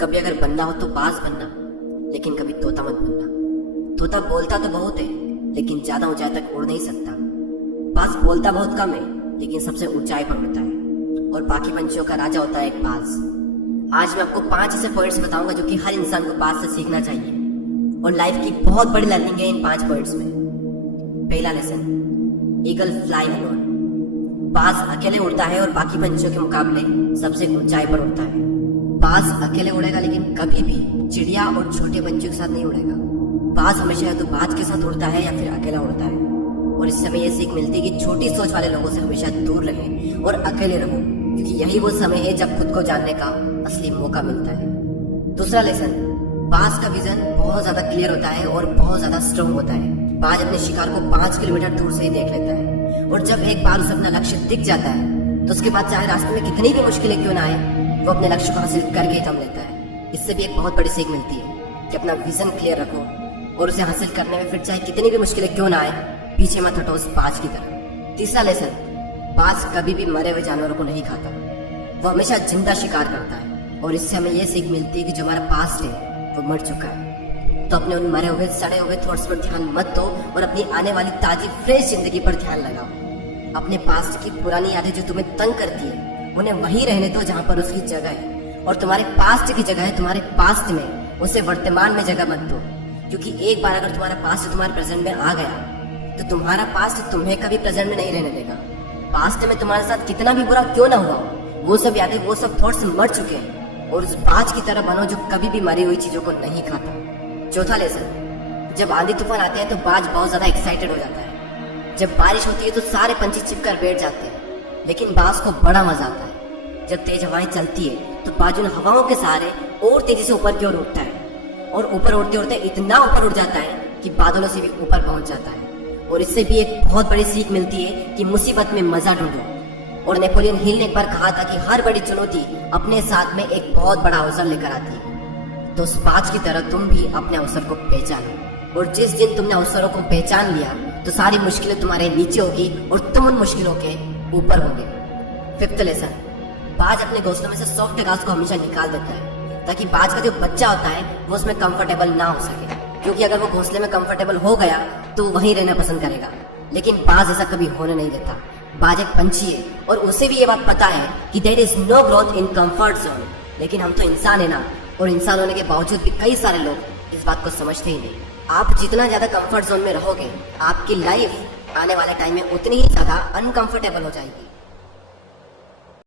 कभी अगर बनना हो तो बाज बनना, लेकिन कभी तोता मत बनना। तोता बोलता तो बहुत है, लेकिन ज्यादा ऊंचाई तक उड़ नहीं सकता। बाज बोलता बहुत कम है, लेकिन सबसे ऊंचाई पर उड़ता है और बाकी पंछियों का राजा होता है एक बाज। आज मैं आपको 5 ऐसे पॉइंट्स बताऊंगा जो कि हर इंसान को बाज से सीखना चाहिए और लाइफ की बहुत बड़ी लर्निंग है इन 5 पॉइंट्स में। पहला लेसन, ईगल फ्लाई अलोन। बाज अकेले उड़ता है और बाकी पंछियों के मुकाबले सबसे ऊंचाई पर उड़ता है। बाज अकेले उड़ेगा, लेकिन कभी भी चिड़िया और छोटे पंछियों के साथ नहीं उड़ेगा। बाज हमेशा या तो बाज के साथ उड़ता है या फिर अकेला उड़ता है। और इस समय यह सीख मिलती है कि छोटी सोच वाले लोगों से हमेशा दूर रहें और अकेले रहो, क्योंकि यही वो समय है जब खुद को जानने का असली मौका मिलता है। दूसरा लेसन, बाज का विजन बहुत ज्यादा क्लियर होता है और बहुत ज्यादा स्ट्रॉन्ग होता है। बाज अपने शिकार को 5 किलोमीटर दूर से ही देख लेता है और जब एक बार उसे अपना लक्ष्य दिख जाता है तो उसके बाद चाहे रास्ते में कितनी भी मुश्किलें क्यों ना आए, वो अपने लक्ष्य को हासिल करके ही थम लेता है। इससे भी एक बहुत बड़ी सीख मिलती है कि अपना विजन क्लियर रखो और उसे हासिल करने में फिर चाहे कितनी भी मुश्किलें क्यों ना आए, पीछे मत हटो उस बाज की तरह। तीसरा लेसन, बाज कभी भी मरे हुए जानवरों को नहीं खाता, वो हमेशा जिंदा शिकार करता है। और इससे हमें यह सीख मिलती है कि जो हमारा पास्ट है वो मर चुका है, तो अपने उन मरे हुए सड़े हुए थॉट्स पर ध्यान मत दो और अपनी आने वाली ताजी फ्रेश जिंदगी पर ध्यान लगाओ। अपने पास्ट की पुरानी यादें जो तुम्हें तंग करती है उन्हें वहीं रहने दो जहां पर उसकी जगह है, और तुम्हारे पास्ट की जगह है तुम्हारे पास्ट में, उसे वर्तमान में जगह मत दो। क्योंकि एक बार अगर तुम्हारा पास्ट तुम्हारे प्रेजेंट में आ गया तो तुम्हारा पास्ट तुम्हें कभी प्रेजेंट में नहीं रहने देगा। पास्ट में तुम्हारे साथ कितना भी बुरा क्यों ना हुआ, वो सब यादें वो सब थॉट्स मर चुके हैं, और उस बाज की तरह बनो जो कभी भी मरी हुई चीजों को नहीं खाता। चौथा लेसन, जब आंधी तूफान आते हैं तो बाज बहुत ज्यादा एक्साइटेड हो जाता है। जब बारिश होती है तो सारे पंछी छिपकर बैठ जाते हैं, लेकिन बाज को बड़ा मजा आता है। जब तेज हवाएं चलती है तो बाज उन हवाओं के सहारे और तेजी से ऊपर की ओर उठता है और ऊपर उड़ते उड़ते इतना ऊपर उड़ जाता है कि बादलों से भी ऊपर पहुंच जाता है। और इससे भी एक बहुत बड़ी सीख मिलती है कि मुसीबत में मजा ढूंढो। और नेपोलियन हिल ने एक बार कहा था कि हर बड़ी चुनौती अपने साथ में एक बहुत बड़ा अवसर लेकर आती है। तो उस बाज की तरह तुम भी अपने अवसर को पहचानो, और जिस दिन तुमने अवसरों को पहचान लिया तो सारी मुश्किलें तुम्हारे नीचे होगी और तुम उन मुश्किलों के ऊपर होंगे। फिफ्थ लेसन, बाज अपने घोंसलों में से सॉफ्ट घास को हमेशा निकाल देता है ताकि बाज का जो बच्चा होता है वो उसमें कंफर्टेबल ना हो सके, क्योंकि अगर वो घोंसले में कंफर्टेबल हो गया तो वहीं रहना पसंद करेगा। लेकिन बाज ऐसा कभी होने नहीं देता। बाज एक पंछी है और उसे भी ये बात पता है कि there is no growth in comfort zone. लेकिन हम तो इंसान है ना, और इंसान होने के बावजूद भी कई सारे लोग इस बात को समझते ही नहीं। आप जितना ज्यादा कंफर्ट जोन में रहोगे, आपकी लाइफ आने वाले टाइम में उतनी ही ज्यादा अनकंफर्टेबल हो जाएगी।